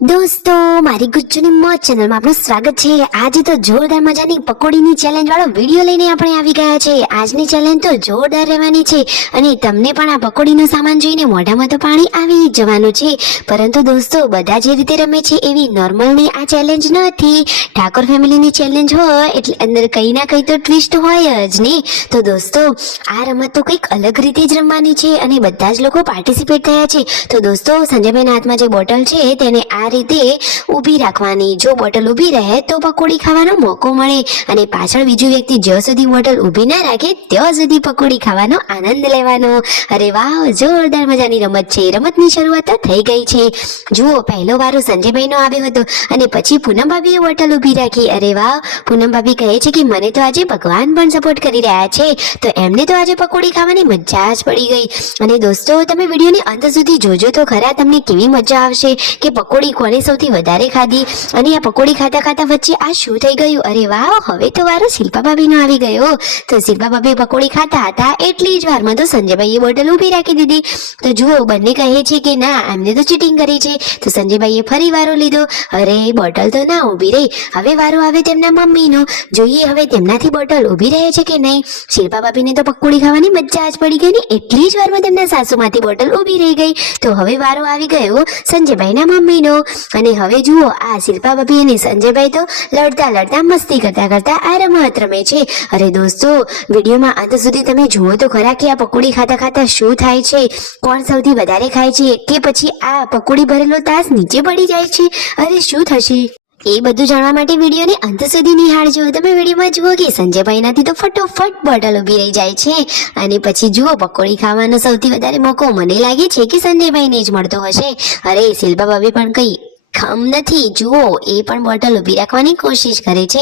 દોસ્તો મારી ગુજ્જુની મોજ ચેનલમાં આપનું સ્વાગત છે। આજે તો જોરદાર મજાની પકોડીની ચેલેન્જ વાળો વિડીયો લઈને આપણે આવી ગયા છે। આજની ચેલેન્જ તો જોરદાર રહેવાની છે અને તમને પણ આ પકોડીનો સામાન જોઈને મોઢામાં તો પાણી આવી જવાનું છે। પરંતુ દોસ્તો બધા જે રીતે રમે છે એવી નોર્મલની આ ચેલેન્જ નથી। ઠાકોર ફેમિલીની ચેલેન્જ હોય એટલે અંદર કંઈ ના કંઈ તો ટ્વિસ્ટ હોય જ ને। તો દોસ્તો આ રમત તો કંઈક અલગ રીતે જ રમવાની છે અને બધા જ લોકો પાર્ટિસિપેટ થયા છે। તો દોસ્તો સંજયભાઈના હાથમાં જે બોટલ છે તેને આ રીતે ઊભી રાખવાની। જો બોટલ ઊભી રહે તો પકોડી ખાવાનો મોકો મળે અને પાછળ બીજું વ્યક્તિ જ્યાં સુધી બોટલ ઊભી ના રાખે ત્યાં સુધી પકોડી ખાવાનો આનંદ લેવાનો। અરે વાહ, જોરદાર મજાની રમત છે। રમતની શરૂઆત તો થઈ ગઈ છે। જુઓ, પહેલો વારો સંજયભાઈનો આવ્યો હતો અને પછી પૂનમ ભાભીએ બોટલ ઊભી રાખી। અરે વાહ, પૂનમ ભાભી કહે છે કે મને તો આજે ભગવાન પણ સપોર્ટ કરી રહ્યા છે, તો એમને તો આજે પકોડી ખાવાની મજા જ પડી ગઈ। અને દોસ્તો તમે વિડીયોની અંત સુધી જોજો તો ખરા, તમને કેવી મજા આવશે કે પકોડી કોને સૌથી વધારે ખાધી અને આ પકોડી ખાતા ખાતા વચ્ચે આ શું થઈ ગયું। અરે વાહ, હવે તો વારો શિલ્પા ભાભીનો આવી ગયો। તો શિલ્પા ભાભી પકોડી ખાતા હતા એટલી જ વારમાં તો સંજયભાઈએ બોટલ ઊભી રાખી દીધી। તો જુઓ, બંને કહે છે કે ના, એમને તો ચીટિંગ કરી છે। તો સંજયભાઈએ ફરી વારો લીધો। અરે બોટલ તો ના ઊભી રહી। હવે વારો આવે તેમના મમ્મીનો। જોઈએ હવે તેમનાથી બોટલ ઊભી રહે છે કે નહીં। શિલ્પા ભાભીને તો પકોડી ખાવાની મજા જ પડી ગઈ ને એટલી જ વારમાં તેમના સાસુમાંથી બોટલ ઊભી રહી ગઈ। તો હવે વારો આવી ગયો સંજયભાઈના મમ્મીનો। અને હવે જુઓ, આ શિલ્પા ભાભી અને સંજયભાઈ તો લડતા લડતા મસ્તી કરતા કરતા આ રમત રમે છે। અરે દોસ્તો, વિડીયોમાં અંત સુધી તમે જુઓ તો ખરા કે આ પકોડી ખાતા ખાતા શું થાય છે, કોણ સૌથી વધારે ખાય છે કે પછી આ પકોડી ભરેલો તાસ નીચે પડી જાય છે। અરે શું થશે એ બધું જાણવા માટે વિડીયોને અંત સુધી નિહાળજો। તમે વિડીયોમાં જુઓ કે સંજયભાઈનાથી તો ફટોફટ બોટલ ઊભી રહી જાય છે અને પછી જુઓ, પકોડી ખાવાનો સૌથી વધારે મોકો મને લાગે છે કે સંજયભાઈને જ મળતો હશે। અરે શિલ્પા ભાભી પણ કઈ ખમ નથી। જુઓ, એ પણ બોટલ ઊભી રાખવાની કોશિશ કરે છે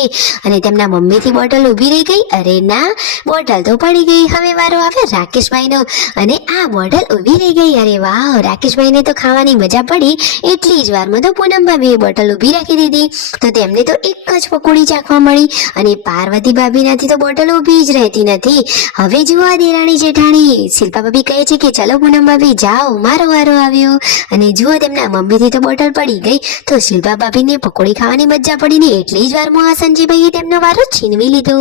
અને તેમના મમ્મીથી બોટલ ઊભી રહી ગઈ। અરે ના, બોટલ તો પડી ગઈ। હવે વારો આવે રાકેશભાઈનો અને આ બોટલ ઊભી રહી ગઈ। અરે વાહ, રાકેશભાઈને તો ખાવાની મજા પડી એટલી જ વારમાં તો પૂનમ ભાભીએ બોટલ ઊભી રાખી દીધી। તો તેમને તો એક જ પકોડી ચાખવા મળી અને પાર્વતી ભાભીનાથી તો બોટલ ઊભી જ રહેતી નથી। હવે જુઓ આ દેરાણી જેઠાણી, શિલ્પા ભાભી કહે છે કે ચલો પૂનમ ભાભી જાઓ, મારો વારો આવ્યો। અને જુઓ, તેમના મમ્મીથી તો બોટલ પડી ગઈ। તો શિલ્પા ભાભીને પકોડી ખાવાની મજા પડી ને એટલી જ વારમાં આ સંજયભાઈએ તેમનો વારો છીનવી લીધો।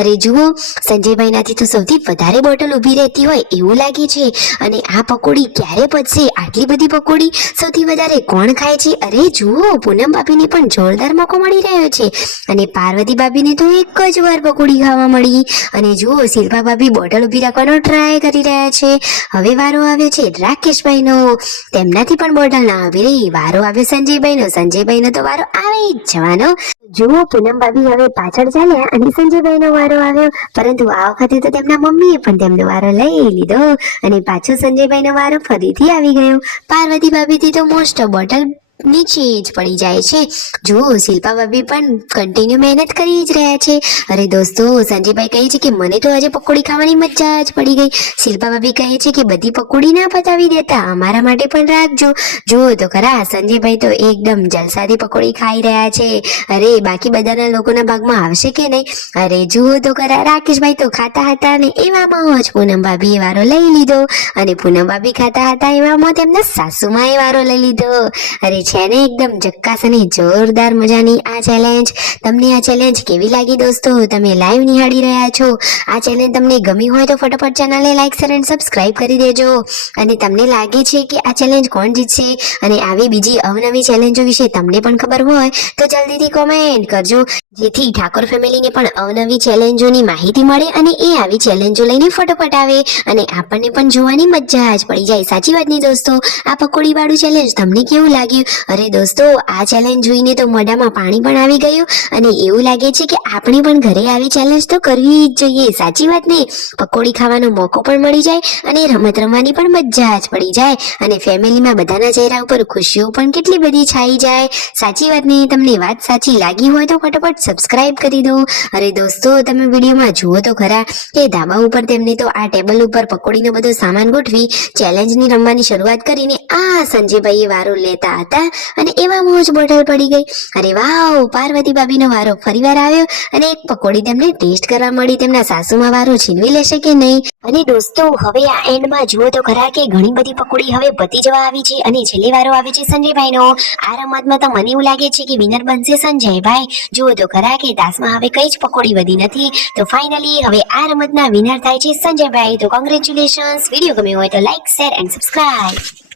અરે જુઓ, સંજયભાઈનાથી તો સૌથી વધારે બોટલ ઊભી રહેતી હોય એવું લાગે છે અને આ પકોડી ક્યારે પચશે? આટલી બધી પકોડી સૌથી વધારે કોણ ખાય છે? અરે જુઓ, પૂનમ ભાભીને પણ જોરદાર મોકો મળી રહ્યો છે અને પાર્વતી ભાભીને તો એક જ વાર પકોડી ખાવા મળી। અને જુઓ, શિલ્પા ભાભી બોટલ ઊભી રાખવાનો ટ્રાય કરી રહ્યા છે। હવે વારો આવ્યો છે રાકેશભાઈનો, તેમનાથી પણ બોટલ ના આવી રહી। વારો આવ્યો સંજયભાઈનો તો વારો આવી જ જવાનો। જુઓ, પૂનમ ભાભી હવે પાછળ ચાલ્યા અને સંજયભાઈનો વારો આવ્યો, પરંતુ આ વખતે તો તેમના મમ્મીએ પણ તેમનો વારો લઈ લીધો અને પાછો સંજયભાઈનો વારો ફરીથી આવી ગયો। પાર્વતી ભાભીથી તો મોસ્ટ બોટલ નીચે જ પડી જાય છે। જુઓ, શિલ્પા ભાભી પણ કન્ટિન્યુ મહેનત કરી જ રહ્યા છે। અરે દોસ્તો, સંજયભાઈ કહે છે કે મને તો આજે પકોડી ખાવાની મજા જ પડી ગઈ। શિલ્પા ભાભી કહે છે કે બધી પકોડી ના પતાવી દેતા, અમારા માટે પણ રાખજો। જુઓ તો ખરા, સંજયભાઈ તો એકદમ જલસાથી પકોડી ખાઈ રહ્યા છે। અરે બાકી બધાના લોકોના ભાગમાં આવશે કે નહીં? અરે જુઓ તો ખરા, રાકેશભાઈ તો ખાતા હતા અને એવામાં જ પૂનમ ભાભીએ વારો લઈ લીધો અને પૂનમ ભાભી ખાતા હતા એવામાં તેમના સાસુમાએ વારો લઈ લીધો। અરે છે ને એકદમ જક્કાસ અને જોરદાર મજાની આ ચેલેન્જ। તમને આ ચેલેન્જ કેવી લાગી દોસ્તો? તમે લાઈવ નિહાળી રહ્યા છો। આ ચેલેન્જ તમને ગમી હોય તો ફટાફટ ચેનલને લાઈક, શેર અને સબસ્ક્રાઇબ કરી દેજો। અને તમને લાગે છે કે આ ચેલેન્જ કોણ જીતશે અને આવી બીજી અવનવી ચેલેન્જો વિશે તમને પણ ખબર હોય તો જલ્દીથી કોમેન્ટ કરજો, જેથી ઠાકોર ફેમિલીને પણ અવનવી ચેલેન્જોની માહિતી મળે અને એ આવી ચેલેન્જો લઈને ફટાફટ આવે અને આપણને પણ જોવાની મજા જ પડી જાય। સાચી વાત નહીં દોસ્તો? આ પકોડી વાળું ચેલેન્જ તમને કેવું લાગ્યું? અરે દોસ્તો, આ ચેલેન્જ જોઈને તો મોઢામાં પાણી પણ આવી ગયું અને એવું લાગે છે કે આપણે પણ ઘરે આવી ચેલેન્જ તો કરવી જ જોઈએ। સાચી વાત ને? પકોડી ખાવાનો મોકો પણ મળી જાય અને રમત રમવાની પણ મજા જ પડી જાય અને ફેમિલીમાં બધાના ચહેરા ઉપર ખુશીઓ પણ કેટલી બધી છાઈ જાય। સાચી વાત ને? તમને વાત સાચી લાગી હોય તો ફટાફટ સબસ્ક્રાઇબ કરી દો। અરે દોસ્તો, તમે વિડીયોમાં જુઓ તો ખરા કે ધાબા ઉપર તેમને તો આ ટેબલ ઉપર પકોડીનો બધો સામાન ગોઠવી ચેલેન્જની રમવાની શરૂઆત કરીને આ સંજયભાઈએ વારો લેતા હતા અને એવા મોજ બોટલ પડી ગઈ. અરે વાવ, પાર્વતી ભાભીનો વારો ફરીવાર આવ્યો અને એક પકોડી તેમને ટેસ્ટ કરવા મળી. તેમના સાસુમાં વારો છીનવી લેશે કે નહીં? અને દોસ્તો, હવે આ એન્ડમાં જુઓ તો ખરા કે ઘણી બધી પકોડી હવે પતી જવા આવી છે અને છેલ્લે વારો આવે છે સંજયભાઈનો. આ રમતમાં તો મને એવું લાગે છે કે વિનર બનશે સંજયભાઈ. જુઓ તો ખરા કે તાસમાં હવે કઈ જ પકોડી વધી નથી. તો ફાઇનલી હવે આ રમતના વિનર થાય છે સંજયભાઈ. તો કોંગ્રેચ્યુલેશન્સ. વિડીયો ગમ્યો હોય તો લાઈક, શેર એન્ડ સબસ્ક્રાઇબ.